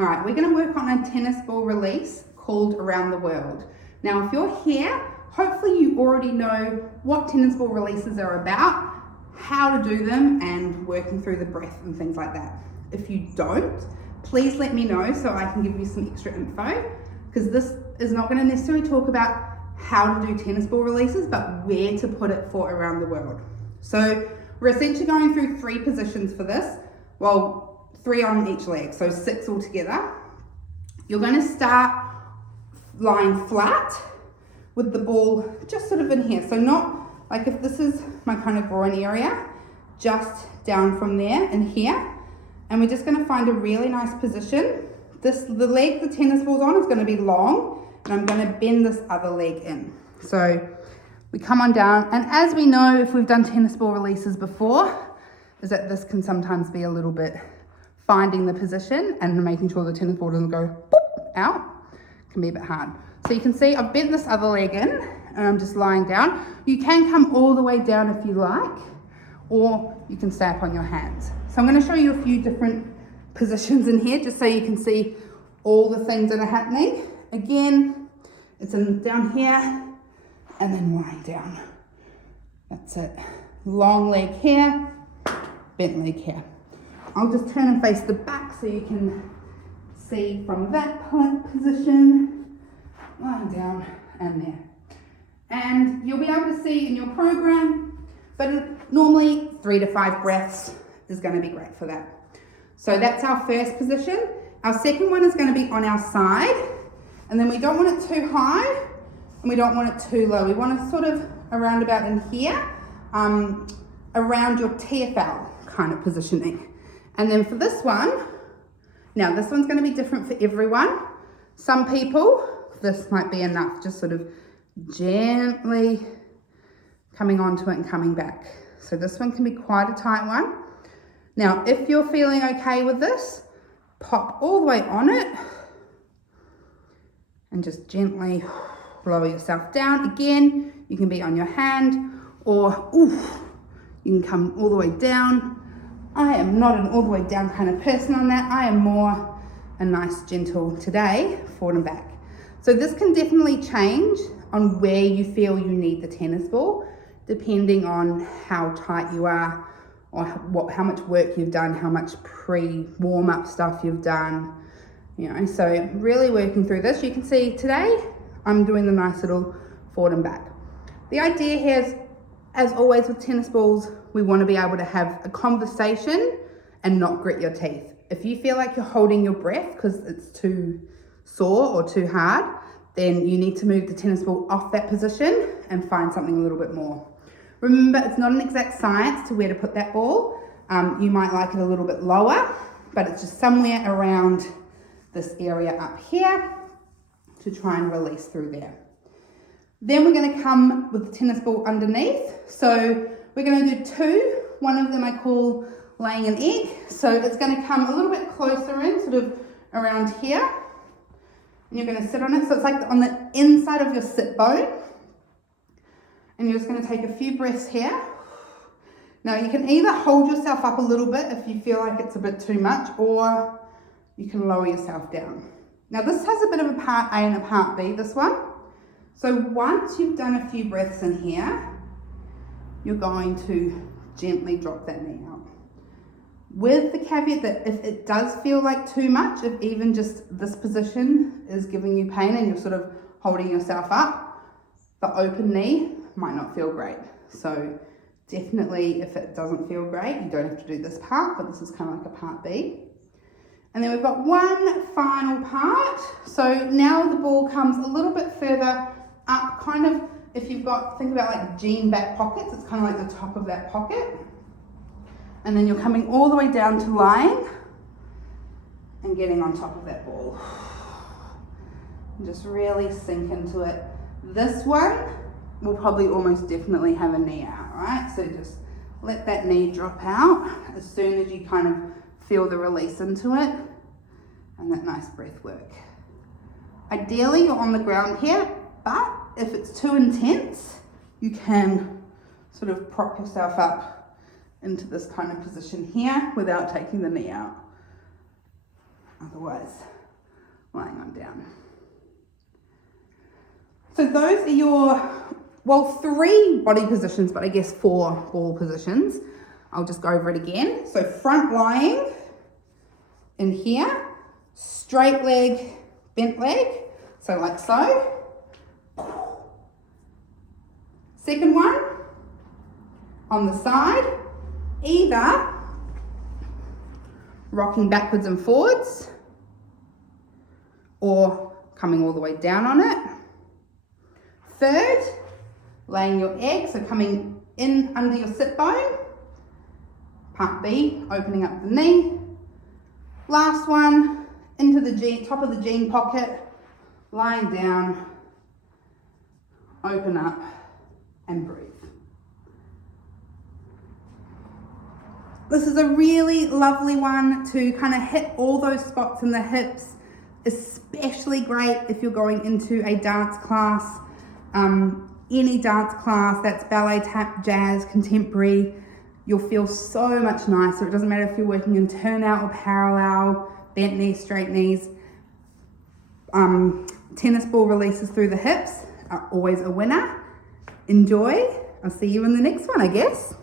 All right, we're gonna work on a tennis ball release called Around the World. Now, if you're here, hopefully you already know what tennis ball releases are about, how to do them, and working through the breath and things like that. If you don't, please let me know so I can give you some extra info, because this is not gonna necessarily talk about how to do tennis ball releases, but where to put it for around the world. So we're essentially going through 3 positions for this. Well, 3 on each leg, so 6 altogether. You're gonna start lying flat with the ball just sort of in here. So not like if this is my kind of groin area, just down from there and here. And we're just gonna find a really nice position. The leg the tennis ball's on is gonna be long, and I'm gonna bend this other leg in. So we come on down, and as we know, if we've done tennis ball releases before, is that this can sometimes be a little bit finding the position and making sure the tennis ball doesn't go boop, out. Can be a bit hard. So you can see I've bent this other leg in, and I'm just lying down. You can come all the way down if you like, or you can stay up on your hands. So I'm gonna show you a few different positions in here, just so you can see all the things that are happening. Again, it's down here, and then lying down. That's it. Long leg here, bent leg here. I'll just turn and face the back so you can see from that position, lying down and there. And you'll be able to see in your program, but normally 3 to 5 breaths is going to be great for that. So that's our first position. Our second one is going to be on our side, and then we don't want it too high and we don't want it too low. We want it sort of around about in here, around your TFL kind of positioning. And then for this one, now this one's going to be different for everyone. Some people, this might be enough, just sort of gently coming onto it and coming back. So this one can be quite a tight one. Now, if you're feeling okay with this, pop all the way on it and just gently lower yourself down. Again, you can be on your hand, or you can come all the way down. I am not an all the way down kind of person on that. I am more a nice gentle today, forward and back. So this can definitely change on where you feel you need the tennis ball, depending on how tight you are, or how much work you've done, how much pre-warm-up stuff you've done, so really working through this. You can see today I'm doing the nice little forward and back. The idea here is, as always with tennis balls, we want to be able to have a conversation and not grit your teeth. If you feel like you're holding your breath because it's too sore or too hard, then you need to move the tennis ball off that position and find something a little bit more. Remember, it's not an exact science to where to put that ball. You might like it a little bit lower, but it's just somewhere around this area up here to try and release through there. Then we're going to come with the tennis ball underneath. So we're going to do 2. One of them I call laying an egg. So it's going to come a little bit closer in, sort of around here. And you're going to sit on it. So it's like on the inside of your sit bone. And you're just going to take a few breaths here. Now you can either hold yourself up a little bit if you feel like it's a bit too much, or you can lower yourself down. Now this has a bit of a part A and a part B, this one. So once you've done a few breaths in here, you're going to gently drop that knee out. With the caveat that if it does feel like too much, if even just this position is giving you pain and you're sort of holding yourself up, the open knee might not feel great. So definitely if it doesn't feel great, you don't have to do this part, but this is kind of like a part B. And then we've got one final part. So now the ball comes a little bit further up, kind of, if you've got, think about like jean back pockets, it's kind of like the top of that pocket. And then you're coming all the way down to lying and getting on top of that ball. And just really sink into it. This one will probably almost definitely have a knee out, right? So just let that knee drop out as soon as you kind of feel the release into it, and that nice breath work. Ideally, you're on the ground here, but if it's too intense, you can sort of prop yourself up into this kind of position here without taking the knee out. otherwise lying on down. So those are your, well, 3 body positions, but I guess 4 ball positions. I'll just go over it again. So front lying in here, straight leg, bent leg, so like so. Second one, on the side, either rocking backwards and forwards or coming all the way down on it. Third, laying your egg, so coming in under your sit bone. Part B, opening up the knee. Last one, into the top of the jean pocket, lying down, open up and breathe. This is a really lovely one to kind of hit all those spots in the hips, especially great if you're going into a dance class, any dance class that's ballet, tap, jazz, contemporary. You'll feel so much nicer. It doesn't matter if you're working in turnout or parallel, bent knees, straight knees. Tennis ball releases through the hips are always a winner. Enjoy. I'll see you in the next one, I guess.